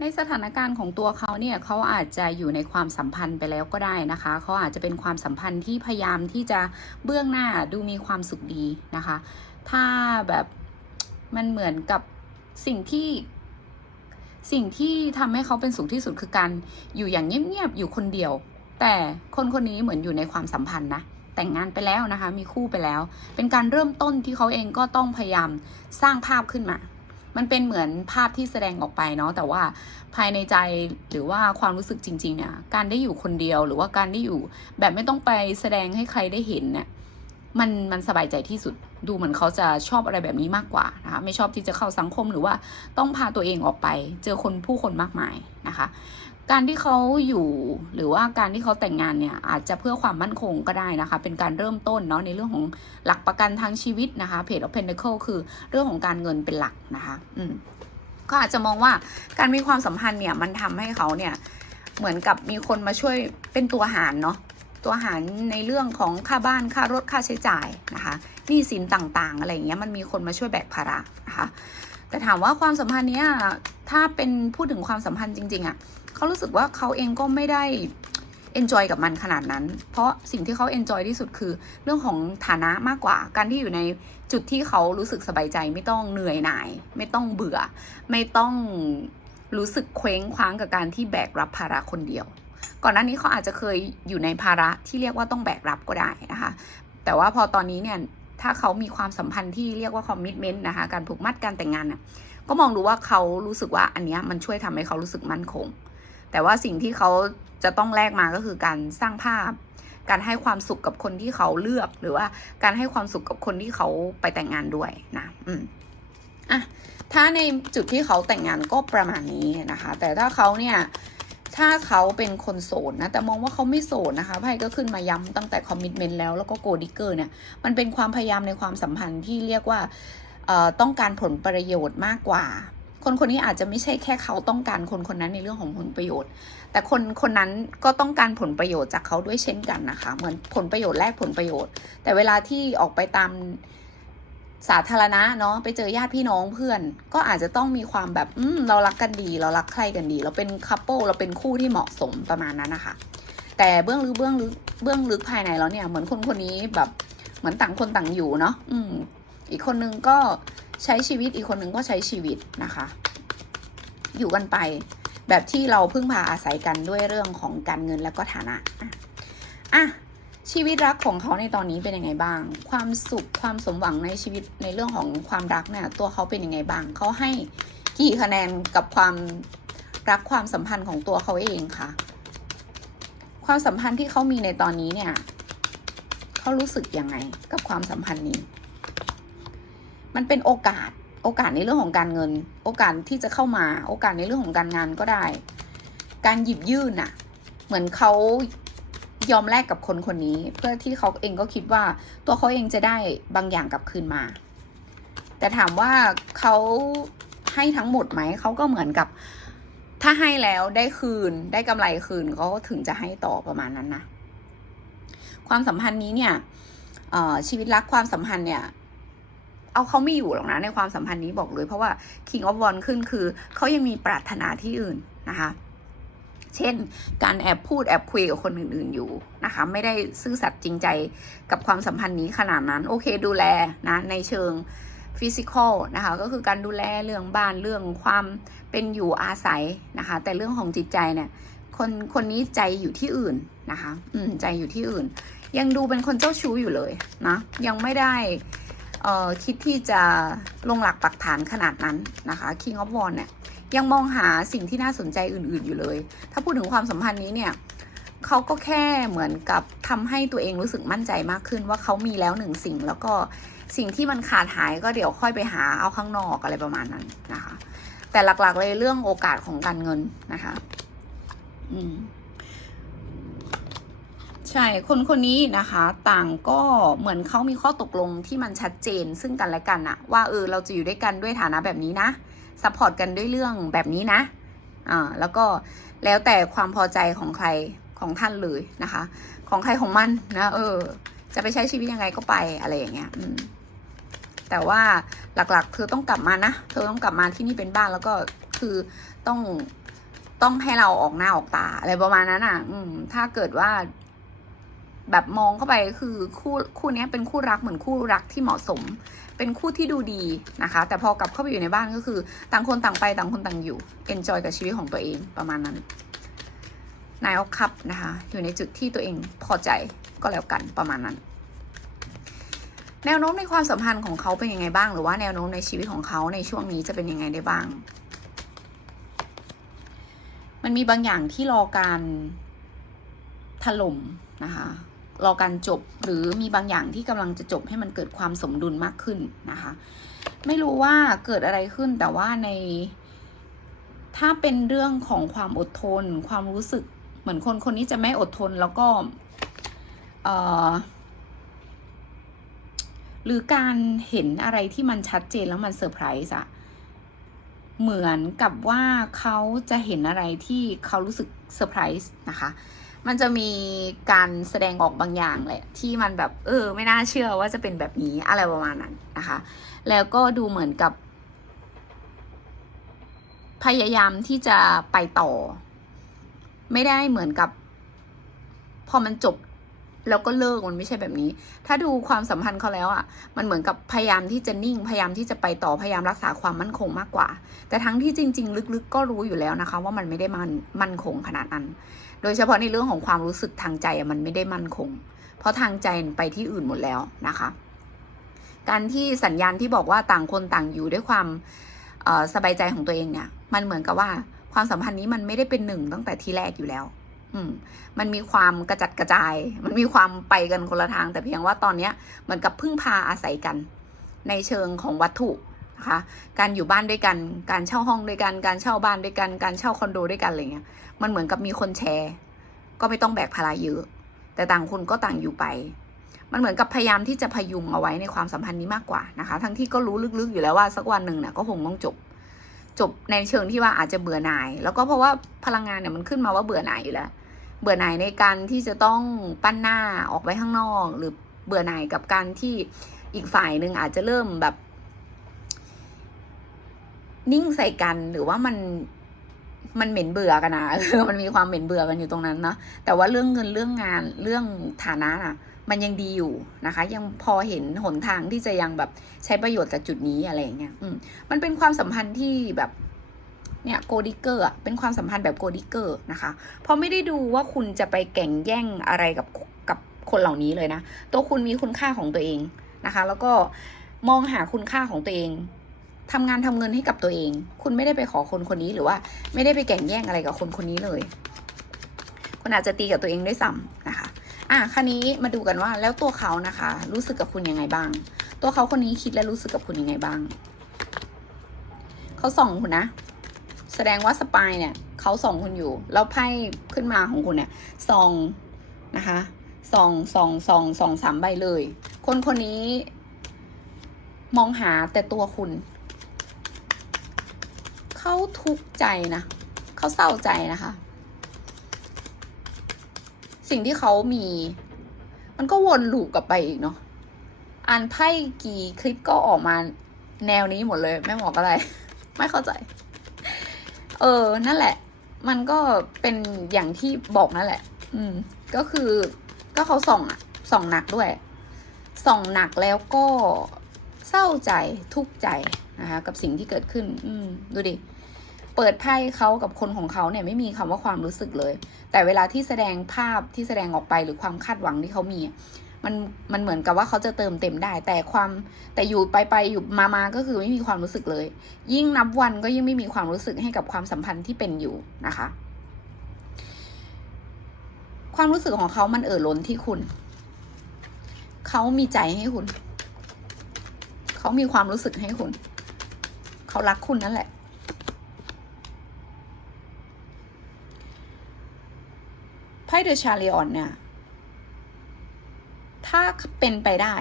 ในสถานการณ์ของตัวเขาเนี่ยเขาอาจจะอยู่ในความสัมพันธ์ไปแล้วก็ได้นะคะเขาอาจจะเป็นความสัมพันธ์ที่พยายามที่จะเบื้องหน้าดูมีความสุขดีนะคะ ถ้าแบบมันเหมือนกับสิ่งที่สิ่งที่ทำให้เขาเป็นสุขที่สุดคือการอยู่อย่างเงียบๆอยู่คนเดียว แต่คนคนนี้เหมือนอยู่ในความสัมพันธ์นะแต่งงานไปแล้วนะคะ มีคู่ไปแล้ว เป็นการเริ่มต้นที่เขาเองก็ต้องพยายามสร้างภาพขึ้นมา มันเป็นเหมือนภาพที่แสดงออกไปเนาะแต่ว่าภายในใจหรือว่าความรู้สึกจริง ๆ เนี่ย การได้อยู่คนเดียวหรือว่าการได้อยู่แบบไม่ต้องไปแสดงให้ใครได้เห็นเนี่ย มันมันสบายใจที่สุด ดูเหมือนเขาจะชอบอะไรแบบนี้มากกว่านะคะไม่ชอบที่จะเข้าสังคมหรือว่าต้องพาตัวเองออกไป เจอคนผู้คนมากมายนะคะ การที่เขาอยู่หรือว่าการที่เขาแต่งงานเนี่ยอาจจะเพื่อความมั่นคงก็ได้นะคะ เป็นการเริ่มต้นเนาะในเรื่องของหลักประกันทางชีวิตนะคะเพจ of Pentacle คือเรื่องของการเงินเป็นหลักนะคะ อืมก็อาจจะมองว่าการมีความสัมพันธ์เนี่ยมันทำให้เขาเนี่ยเหมือนกับมีคนมาช่วยเป็นตัวหารเนาะ ตัวหารในเรื่องของค่าบ้านค่ารถค่าใช้จ่ายนะคะหนี้สินต่างๆ อะไรอย่างเงี้ยมันมีคนมาช่วยแบกภาระนะคะแต่ถามว่าความสัมพันธ์เนี้ยถ้าเป็นพูดถึงความสัมพันธ์จริง ๆอะ่ะเขารู้สึกว่าเขาเองก็ไม่ได้ enjoy กับมันขนาดนั้น เพราะสิ่งที่เขา enjoy ที่สุดคือเรื่องของฐานะมากกว่า การที่อยู่ในจุดที่เขารู้สึกสบายใจ ไม่ต้องเหนื่อยหน่าย ไม่ต้องเบื่อ ไม่ต้องรู้สึกเคว้งคว้างกับการที่แบกรับภาระคนเดียว ก่อนหน้านี้เขาอาจจะเคยอยู่ในภาระที่เรียกว่าต้องแบกรับก็ได้นะคะ แต่ว่าพอตอนนี้เนี่ยถ้าเขามีความสัมพันธ์ที่เรียกว่าคอมมิชเมนต์นะคะ การผูกมัดการแต่งงานน่ะก็มองดูว่าเขารู้สึกว่าอันนี้มันช่วยทำให้เขารู้สึกมั่นคง แต่ว่าสิ่งที่เขาจะต้องแลกมาก็คือการสร้างภาพ การให้ความสุขกับคนที่เขาเลือก หรือว่าการให้ความสุขกับคนที่เขาไปแต่งงานด้วยนะ อืมอะถ้าในจุดที่เขาแต่งงานก็ประมาณนี้นะคะ แต่ถ้าเขาเนี่ย ถ้าเขาเป็นคนโสดนะ แต่มองว่าเขาไม่โสดนะคะไพ่ก็ขึ้นมาย้ำตั้งแต่คอมมิชเมนต์แล้วแล้วก็โกดิเกอร์เนี่ย มันเป็นความพยายามในความสัมพันธ์ที่เรียกว่าต้องการผลประโยชน์มากกว่า คนคนนี้อาจจะไม่ใช่แค่เขาต้องการคนคนนั้นในเรื่องของผลประโยชน์ แต่คนคนนั้นก็ต้องการผลประโยชน์จากเขาด้วยเช่นกันนะคะ เหมือนผลประโยชน์แลกผลประโยชน์ แต่เวลาที่ออกไปตาม สาธารณะเนาะไปเจอญาติพี่น้องเพื่อน ก็อาจจะต้องมีความแบบอืมเรารักกันดี เรารักใครกันดี เราเป็นคัพเปิลเราเป็นคู่ที่เหมาะสมประมาณนั้นนะคะแต่เบื้องลึกเบื้องลึกเบื้องลึกภายในแล้วเนี่ยเหมือนคนคนนี้แบบเหมือนต่างคนต่างอยู่เนาะอืม อีกคนนึงก็ใช้ชีวิตอีกคนนึงก็ใช้ชีวิตนะคะ อยู่กันไป แบบที่เราพึ่งพาอาศัยกันด้วยเรื่องของการเงินแล้วก็ฐานะอะอะ ชีวิตรักของเขาในตอนนี้เป็นยังไงบ้าง ความสุขความสมหวังในชีวิตในเรื่องของความรักเนี่ยตัวเขาเป็นยังไงบ้าง เขาให้กี่คะแนนกับความรักความสัมพันธ์ของตัวเขาเองค่ะความสัมพันธ์ที่เขามีในตอนนี้เนี่ยเขารู้สึกยังไงกับความสัมพันธ์นี้ มันเป็นโอกาสโอกาสในเรื่องของการเงิน โอกาสที่จะเข้ามา โอกาสในเรื่องของการงานก็ได้ การหยิบยื่นน่ะเหมือนเขา ยอมแลกกับคนคนนี้ เพื่อที่เขาเองก็คิดว่า ตัวเขาเองจะได้บางอย่างกลับคืนมา แต่ถามว่าเขาให้ทั้งหมดไหมเขาก็เหมือนกับ ถ้าให้แล้วได้คืนได้กำไรคืนเขาก็ถึงจะให้ต่อประมาณนั้นนะความสัมพันธ์นี้เนี่ยชีวิตรักความสัมพันธ์เนี่ย เอาเขาไม่อยู่หรอกนะในความสัมพันธ์นี้บอกเลย เพราะว่า King of w a n d ขึ้นคือเขายังมีปรารถนาที่อื่นนะคะ เช่น การแอบพูดแอบคุยกับคนอื่นๆอยู่นะคะ ไม่ได้ซื่อสัตย์จริงใจกับความสัมพันธ์นี้ขนาดนั้น โอเคดูแลนะในเชิงฟิสิกอลนะคะก็คือการดูแลเรื่องบ้านเรื่องความเป็นอยู่อาศัยนะคะ แต่เรื่องของจิตใจเนี่ยคนคนนี้ใจอยู่ที่อื่นนะคะ อืมใจอยู่ที่อื่น ยังดูเป็นคนเจ้าชู้อยู่เลยนะยังไม่ได้เอ่อคิดที่จะลงหลักปักฐานขนาดนั้นนะคะ King of w a n d เนี่ย ยังมองหาสิ่งที่น่าสนใจอื่น ๆ อยู่เลย ถ้าพูดถึงความสัมพันธ์นี้เนี่ยเขาก็แค่เหมือนกับทำให้ตัวเองรู้สึกมั่นใจมากขึ้นว่าเขามีแล้วหนึ่งสิ่ง แล้วก็สิ่งที่มันขาดหายก็เดี๋ยวค่อยไปหาเอาข้างนอกอะไรประมาณนั้นนะคะ แต่หลักๆเลยเรื่องโอกาสของการเงินนะคะ อืมใช่ คนคนนี้นะคะ ต่างก็เหมือนเขามีข้อตกลงที่มันชัดเจนซึ่งกันและกันอะว่าเออเราจะอยู่ด้วยกันด้วยฐานะแบบนี้นะ ซัพพอร์ตกันด้วยเรื่องแบบนี้นะอ่าแล้วก็แล้วแต่ความพอใจของใครของท่านเลยนะคะ ของใครของมันนะ เออ จะไปใช้ชีวิตยังไงก็ไปอะไรอย่างเงี้ยอืมแต่ว่าหลักๆ เธอต้องกลับมานะ เธอต้องกลับมาที่นี่เป็นบ้านแล้วก็คือต้องต้องให้เราออกหน้าออกตาอะไรประมาณนั้นอะ อืม ถ้าเกิดว่าแบบมองเข้าไปคือคู่คู่นี้เป็นคู่รักเหมือนคู่รักที่เหมาะสม เป็นคู่ที่ดูดีนะคะ แต่พอกลับเข้าไปอยู่ในบ้านก็คือ ต่างคนต่างไปต่างคนต่างอยู่เอนจอยกับชีวิตของตัวเองประมาณนั้นนายอคับนะคะ อยู่ในจุดที่ตัวเองพอใจก็แล้วกันประมาณนั้น แนวโน้มในความสัมพันธ์ของเขาเป็นยังไงบ้าง หรือว่าแนวโน้มในชีวิตของเขาในช่วงนี้จะเป็นยังไงได้บ้าง มันมีบางอย่างที่รอการถล่มนะคะ รอการจบหรือมีบางอย่างที่กำลังจะจบให้มันเกิดความสมดุลมากขึ้นนะคะ ไม่รู้ว่าเกิดอะไรขึ้นแต่ว่าใน ถ้าเป็นเรื่องของความอดทน ความรู้สึกเหมือนคนคนนี้จะไม่อดทนแล้วก็หรือการเห็นอะไรที่มันชัดเจนแล้วมันเซอร์ไพรส์อะเหมือนกับว่าเขาจะเห็นอะไรที่เขารู้สึกเซอร์ไพรส์นะคะ มันจะมีการแสดงออกบางอย่างแหละที่มันแบบเออ ไม่น่าเชื่อว่าจะเป็นแบบนี้อะไรประมาณนั้นนะคะ แล้วก็ดูเหมือนกับ พยายามที่จะไปต่อ ไม่ได้เหมือนกับ พอมันจบแล้วก็เลิกมันไม่ใช่แบบนี้ ถ้าดูความสัมพันธ์เขาแล้วอะ่ะ มันเหมือนกับพยายามที่จะนิ่ง พยายามที่จะไปต่อ พยายามรักษาความมั่นคงมากกว่า แต่ทั้งที่จริง ๆ ลึกๆ ก็รู้อยู่แล้วนะคะ ว่ามันไม่ได้มันมั่นคงขนาดนั้น โดยเฉพาะในเรื่องของความรู้สึกทางใจมันไม่ได้มั่นคง เพราะทางใจไปที่อื่นหมดแล้วนะคะ การที่สัญญาณที่บอกว่าต่างคนต่างอยู่ด้วยความสบายใจของตัวเองเนี่ย มันเหมือนกับว่าความสัมพันธ์นี้มันไม่ได้เป็นหนึ่งตั้งแต่ที่แรกอยู่แล้ว อืม มันมีความกระจัดกระจาย มันมีความไปกันคนละทาง แต่เพียงว่าตอนเนี้ยเหมือนกับพึ่งพาอาศัยกัน ในเชิงของวัตถุ นะคะ การอยู่บ้านด้วยกัน การเช่าห้องด้วยกัน การเช่าบ้านด้วยกัน การเช่าคอนโดด้วยกันอะไรเงี้ย มันเหมือนกับมีคนแชร์ ก็ไม่ต้องแบกภาระเยอะ แต่ต่างคนก็ต่างอยู่ไป มันเหมือนกับพยายามที่จะพยุงเอาไว้ในความสัมพันธ์นี้มากกว่านะคะ ทั้งที่ก็รู้ลึกๆอยู่แล้วว่าสักวันหนึ่งเนี่ยก็คงต้องจบ จบในเชิงที่ว่าอาจจะเบื่อหน่าย แล้วก็เพราะว่าพลังงานเนี่ยมันขึ้นมาว่าเบื่อหน่ายอยู่แล้ว เบื่อหน่ายในการที่จะต้องปั้นหน้าออกไปข้างนอก หรือเบื่อหน่ายกับการที่อีกฝ่ายหนึ่งอาจจะเริ่มแบบ นิ่งใส่กันหรือว่ามันมันเหม็นเบื่อกันนะเออมันมีความเหม็นเบื่อกันอยู่ตรงนั้นเนาะแต่ว่าเรื่องเงินเรื่องงานเรื่องฐานะน่ะ มันยังดีอยู่นะคะ ยังพอเห็นหนทางที่จะยังแบบใช้ประโยชน์จากจุดนี้อะไรเงี้ยอืมมันเป็นความสัมพันธ์ที่แบบเนี่ยโกดิเกอร์เป็นความสัมพันธ์แบบโกดิเกอร์นะคะเพราะไม่ได้ดูว่าคุณจะไปแก่งแย่งอะไรกับกับคนเหล่านี้เลยนะ ตัวคุณมีคุณค่าของตัวเองนะคะ แล้วก็มองหาคุณค่าของตัวเอง ทำงานทำเงินให้กับตัวเอง คุณไม่ได้ไปขอคนคนนี้หรือว่า ไม่ได้ไปแก่งแย่งอะไรกับคนคนนี้เลย คุณอาจจะตีกับตัวเองด้วยซ้ำนะคะ อะคันนี้มาดูกันว่าแล้วตัวเขานะคะ รู้สึกกับคุณยังไงบ้าง ตัวเขาคนนี้คิดและรู้สึกกับคุณยังไงบ้าง เขาส่องคุณนะ แสดงว่าสปายเนี่ยเขาส่องคุณอยู่ แล้วไพ่ขึ้นมาของคุณเนี่ยส่องนะคะส่องส่องส่องส่องสามใบเลย คนคนนี้มองหาแต่ตัวคุณ เขาทุกข์ใจนะเขาเศร้าใจนะคะ สิ่งที่เขามี มันก็วนลูปกลับไปอีกเนาะอ่านไพ่กี่คลิปก็ออกมาแนวนี้หมดเลยไม่บอกอะไร ไม่เข้าใจ เออ นั่นแหละ มันก็เป็นอย่างที่บอกนั่นแหละ อืม ก็คือก็เขาส่องอะส่องหนักด้วย ส่องหนักแล้วก็เศร้าใจทุกข์ใจนะคะกับสิ่งที่เกิดขึ้น อืม ดูดิ เปิดไพ่เขากับคนของเขาเนี่ยไม่มีคำว่าความรู้สึกเลย แต่เวลาที่แสดงภาพที่แสดงออกไปหรือความคาดหวังที่เขามี มันมันเหมือนกับว่าเขาจะเติมเต็มได้ แต่ความแต่อยู่ไปไปอยู่มามาก็คือไม่มีความรู้สึกเลย ยิ่งนับวันก็ยิ่งไม่มีความรู้สึกให้กับความสัมพันธ์ที่เป็นอยู่นะคะ ความรู้สึกของเขามันเอ่อล้นที่คุณ เขามีใจให้คุณ เขามีความรู้สึกให้คุณ เขารักคุณนั่นแหละ ไพ่ เดอะชาเลออนเนี่ย ถ้าเป็นไปได้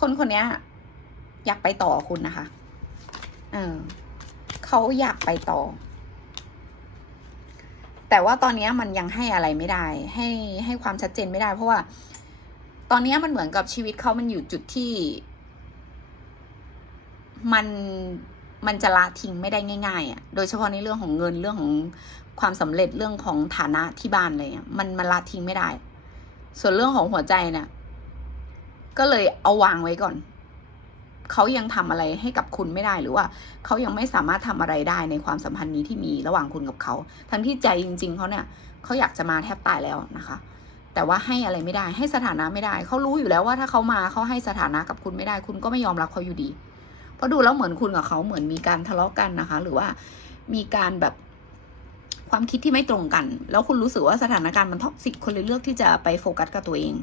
คนคนนี้อยากไปต่อคุณนะคะ เออเขาอยากไปต่อ แต่ว่าตอนนี้มันยังให้อะไรไม่ได้ ให้ให้ความชัดเจนไม่ได้ เพราะว่า ตอนนี้มันเหมือนกับชีวิตเขามันอยู่จุดที่ มันมันจะละทิ้งไม่ได้ง่ายๆอะ โดยเฉพาะในเรื่องของเงินเรื่องของ ความสำเร็จเรื่องของฐานะที่บ้านอะไรเงี้ยมันมันละทิ้งไม่ได้ ส่วนเรื่องของหัวใจเนี่ยก็เลยเอาวางไว้ก่อน เขายังทำอะไรให้กับคุณไม่ได้หรือว่าเขายังไม่สามารถทำอะไรได้ในความสัมพันธ์นี้ที่มีระหว่างคุณกับเขา ทั้งที่ใจจริง ๆเขาเนี่ยเขาอยากจะมาแทบตายแล้วนะคะ แต่ว่าให้อะไรไม่ได้ ให้สถานะไม่ได้ เขารู้อยู่แล้วว่าถ้าเขามาเขาให้สถานะกับคุณไม่ได้ คุณก็ไม่ยอมรับเขาอยู่ดี เพราะดูแล้วเหมือนคุณกับเขาเหมือนมีการทะเลาะกันนะคะ หรือว่ามีการแบบ ความคิดที่ไม่ตรงกัน แล้วคุณรู้สึกว่าสถานการณ์มันท็อกซิกคนเลยเลือกที่จะไปโฟกัสกับตัวเอง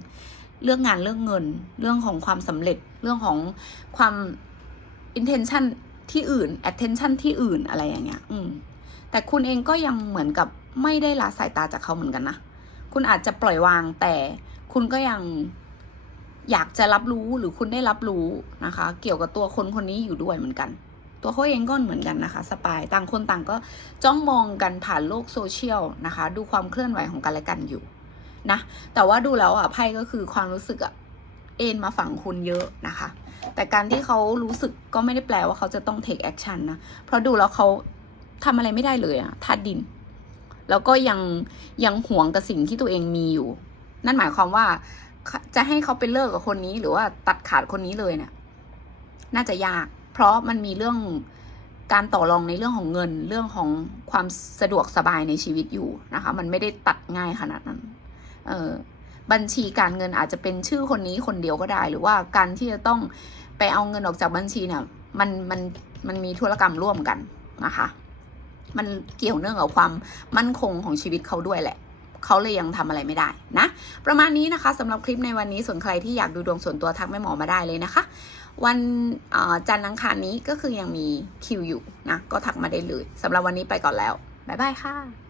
เรื่องงานเรื่องเงิน เรื่องของความสำเร็จ เรื่องของความ intention ที่อื่น attention ที่อื่นอะไรอย่างเงี้ย อืม แต่คุณเองก็ยังเหมือนกับไม่ได้ละสายตาจากเขาเหมือนกันนะ คุณอาจจะปล่อยวางแต่คุณก็ยังอยากจะรับรู้หรือคุณได้รับรู้นะคะ เกี่ยวกับตัวคนคนนี้อยู่ด้วยเหมือนกัน ตัวเขาเองก็เหมือนกันนะคะ สปายต่างคนต่างก็จ้องมองกันผ่านโลกโซเชียลนะคะ ดูความเคลื่อนไหวของกันและกันอยู่นะ แต่ว่าดูแล้วอะไพ่ก็คือความรู้สึกอะเอ็นมาฝั่งคุณเยอะนะคะ แต่การที่เขารู้สึกก็ไม่ได้แปลว่าเขาจะต้อง take action นะ เพราะดูแล้วเขาทำอะไรไม่ได้เลยอะธาตุดิน แล้วก็ยังยังหวงกับสิ่งที่ตัวเองมีอยู่ นั่นหมายความว่าจะให้เขาไปเลิกกับคนนี้หรือว่าตัดขาดคนนี้เลยเนี่ยน่าจะยาก เพราะมันมีเรื่องการต่อรองในเรื่องของเงินเรื่องของความสะดวกสบายในชีวิตอยู่นะคะ มันไม่ได้ตัดง่ายขนาดนั้น เออบัญชีการเงินอาจจะเป็นชื่อคนนี้คนเดียวก็ได้ หรือว่าการที่จะต้องไปเอาเงินออกจากบัญชีเนี่ย มันมันมันมีธุรกรรมร่วมกันนะคะ มันเกี่ยวเนื่องกับความมั่นคงของชีวิตเขาด้วยแหละเขาเลยยังทำอะไรไม่ได้นะ ประมาณนี้นะคะสำหรับคลิปในวันนี้ส่วนใครที่อยากดูดวงส่วนตัวทักแม่หมอมาได้เลยนะคะ วันจันทร์อังคารนี้ก็คือยังมีคิวอยู่นะ ก็ทักมาได้เลยสำหรับวันนี้ไปก่อนแล้ว บ๊ายบายค่ะ